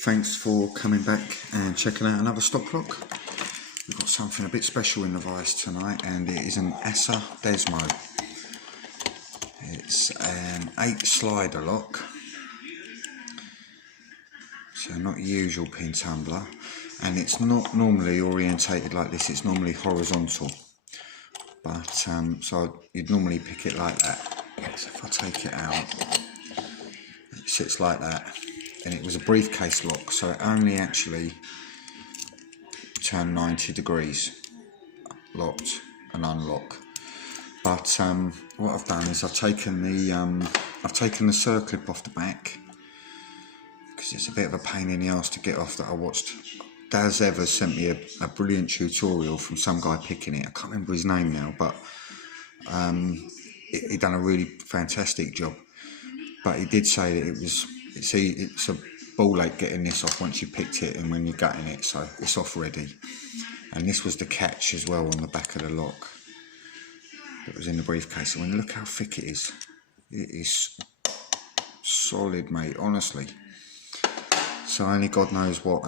Thanks for coming back and checking out another stock lock. We've got something a bit special in the vice tonight, and it is an ASSA Desmo. It's an 8 slider lock, so not usual pin tumbler, and it's not normally orientated like this. It's normally horizontal, but so you'd normally pick it like that. So if I take it out, it sits like that. And it was a briefcase lock, so it only actually turned 90 degrees, locked and unlock. But what I've done is I've taken the circlip off the back, because it's a bit of a pain in the arse to get off. That I watched Daz Evers sent me a brilliant tutorial from some guy picking it. I can't remember his name now, but he done a really fantastic job. But he did say that it's a ball ache getting this off once you picked it and when you're gutting it, so it's off ready. And this was the catch as well on the back of the lock that was in the briefcase. So when you look how thick it is solid, mate, honestly. So only God knows what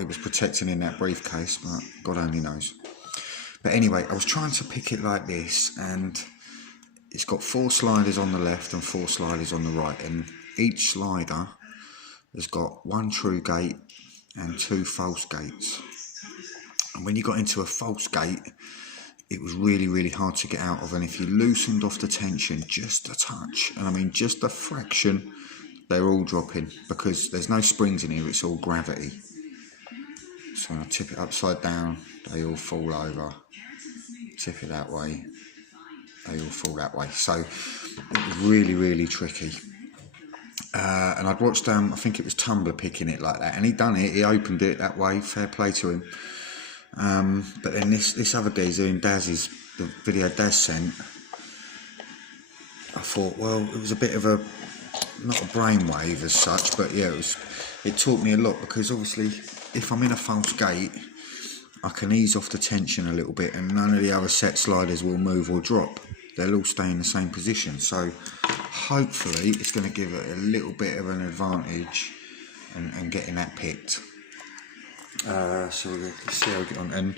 it was protecting in that briefcase, but God only knows. But anyway, I was trying to pick it like this, and it's got 4 sliders on the left and 4 sliders on the right, and each slider has got 1 true gate and 2 false gates. And when you got into a false gate, it was really hard to get out of, and if you loosened off the tension just a touch, and I mean just a fraction, they're all dropping, because there's no springs in here, it's all gravity. So when I tip it upside down, they all fall over. Tip it that way, they all fall that way. So it was really tricky. And I'd watched I think it was Tumblr picking it like that, and he done it, he opened it that way, fair play to him. But then this other geezer in Daz's, the video Daz sent, I thought, well, it was a bit of a, not a brainwave as such, but yeah, it taught me a lot, because obviously if I'm in a false gate, I can ease off the tension a little bit, and none of the other set sliders will move or drop. They'll all stay in the same position. So hopefully it's going to give it a little bit of an advantage and getting that picked. So let's see how we get on. And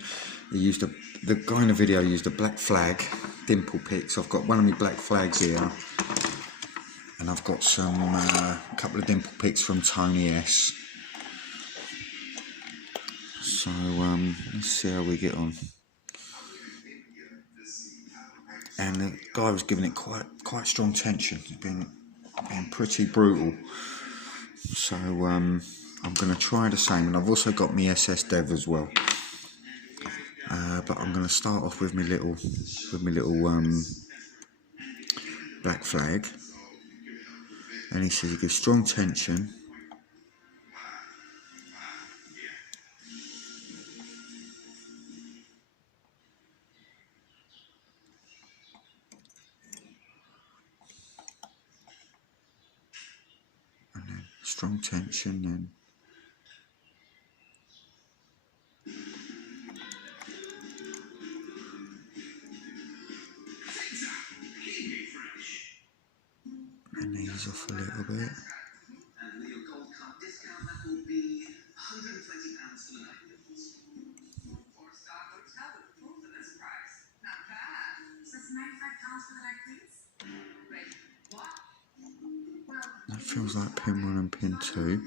the guy in the video used a black flag dimple pick. So I've got one of my black flags here, and I've got a couple of dimple picks from Tony S. So let's see how we get on. And the guy was giving it quite strong tension. It's been pretty brutal. So I'm going to try the same, and I've also got my ASSA Dev as well. But I'm going to start off with my little black flag. And he says he gives strong tension. Strong tension, then and ease off a little bit. That feels like pin 1 and pin 2.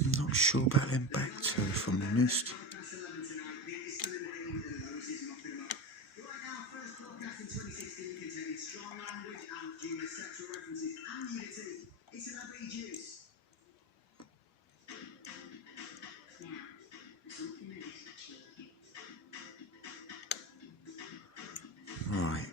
I'm not sure about them back two, if I'm honest. Right.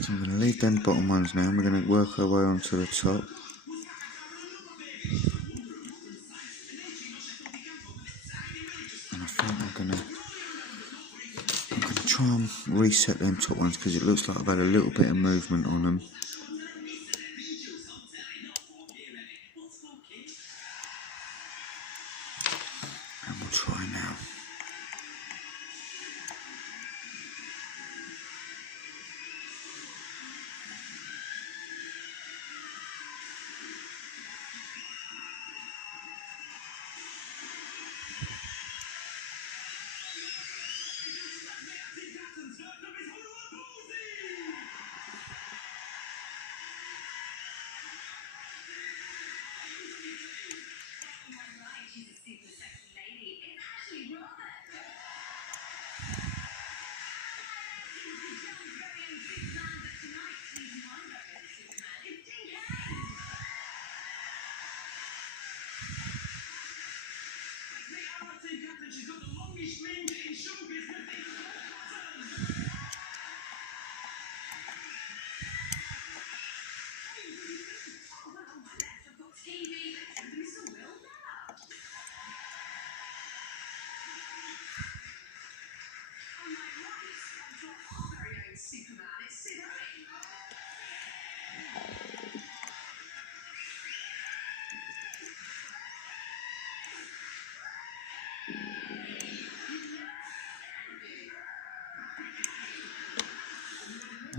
So I'm going to leave them bottom ones now, and we're going to work our way onto the top. And I think I'm going to try and reset them top ones because it looks like I've had a little bit of movement on them. And we'll try now.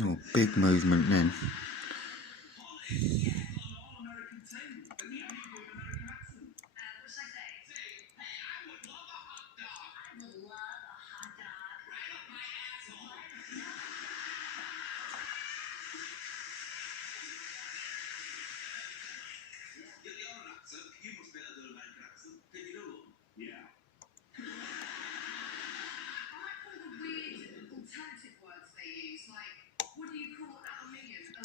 Oh, big movement then.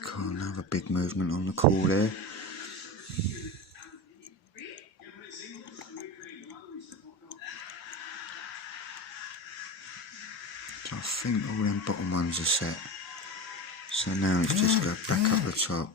Cool, another big movement on the call there. So I think all them bottom ones are set. So now it's just go back up the top.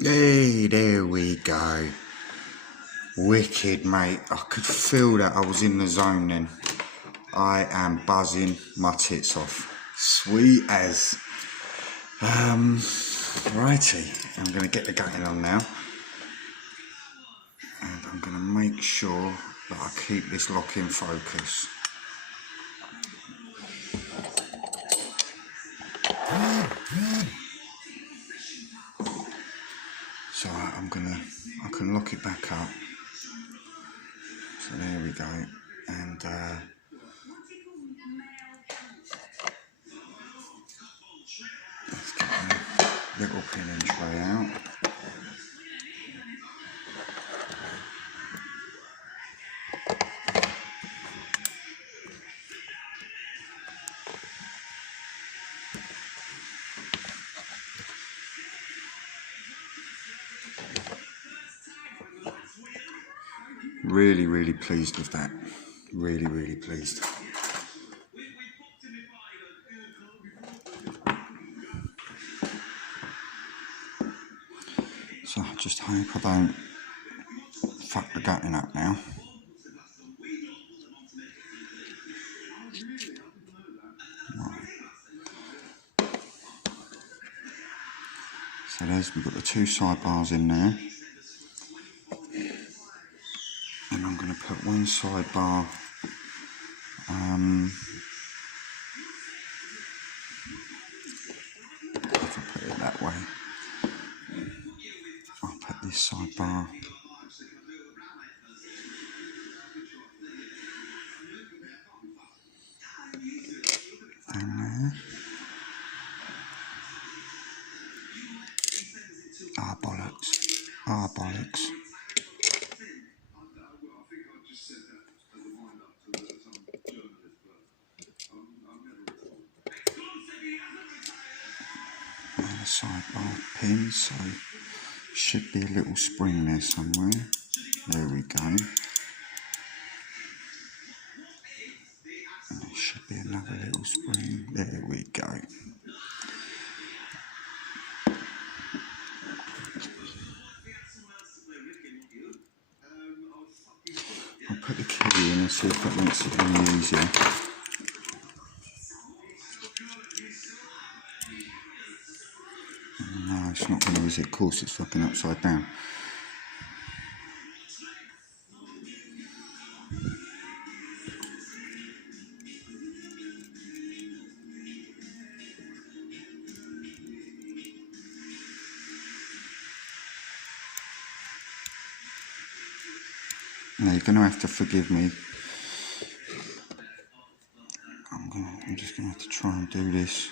Hey, there we go. Wicked, mate. I could feel that I was in the zone then. I am buzzing my tits off. Sweet as. Righty, I'm going to get the gutting on now. And I'm going to make sure that I keep this lock in focus. So I can lock it back up. So there we go. And let's get the little pin and tray out. Really, really pleased with that. Really, really pleased. So I just hope I don't fuck the gutting up now. Right. So we've got the two sidebars in there. And I'm going to put one sidebar if I put it that way, I'll put this sidebar down there. Ah, bollocks. Ah, bollocks. And a sidebar pin, so should be a little spring there somewhere. There we go. And there should be another little spring. There we go. I'll put the key in and see if that makes it any easier. No, it's not going to, is it? Of course, it's fucking upside down. Now you're going to have to forgive me. I'm just going to have to try and do this.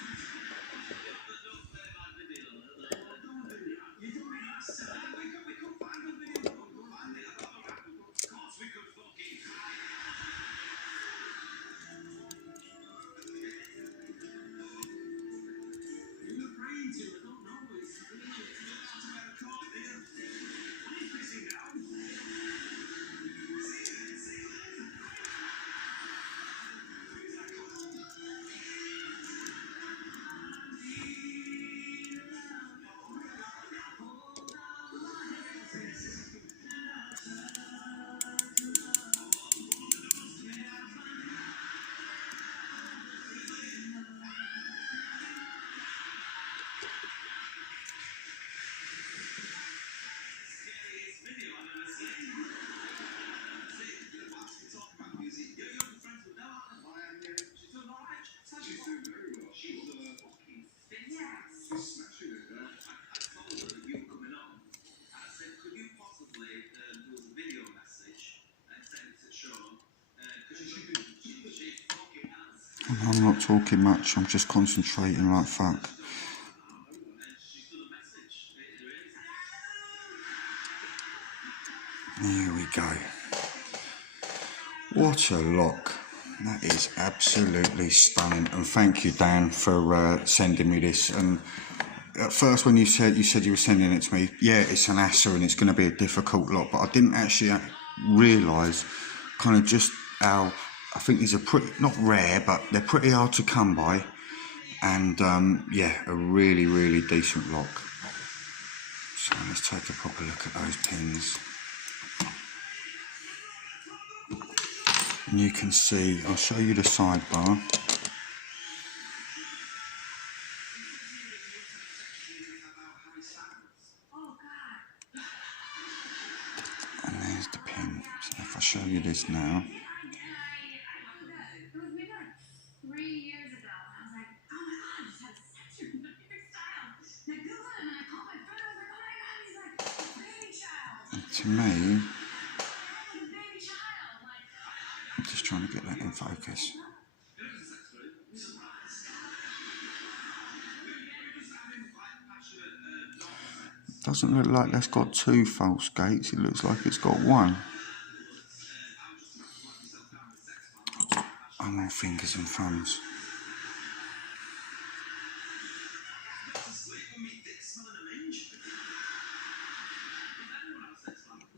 I'm not talking much, I'm just concentrating like fuck. There we go. What a lock. That is absolutely stunning. And thank you, Dan, for sending me this. And at first when you said you were sending it to me, yeah, it's an ASSA and it's going to be a difficult lock, but I didn't actually realise kind of just how, I think these are pretty, not rare, but they're pretty hard to come by. And yeah, a really, really decent lock. So let's take a proper look at those pins. And you can see, I'll show you the sidebar. And there's the pin. So if I show you this now. And to me, I'm just trying to get that in focus. Doesn't look like that's got 2 false gates, it looks like it's got 1. I'm all fingers and thumbs.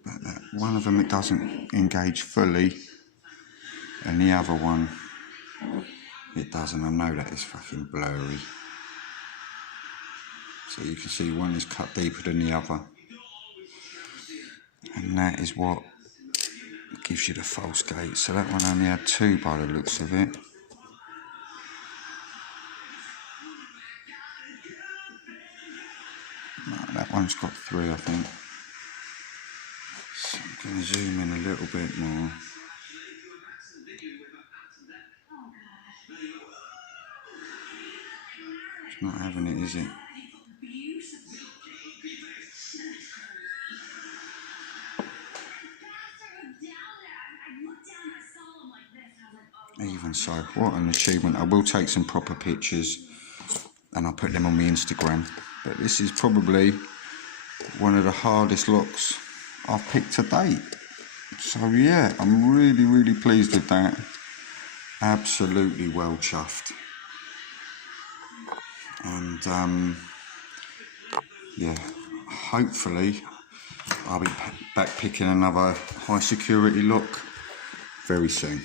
But that, one of them it doesn't engage fully, and the other one it doesn't. I know that is fucking blurry. So you can see one is cut deeper than the other. And that is what gives you the false gate. So that one only had 2 by the looks of it. No, that one's got 3, I think. So I'm going to zoom in a little bit more. It's not having it, is it? Even so, what an achievement. I will take some proper pictures and I'll put them on my Instagram. But this is probably one of the hardest locks I've picked to date. So yeah, I'm really pleased with that. Absolutely well chuffed. And yeah, hopefully I'll be back picking another high security lock very soon.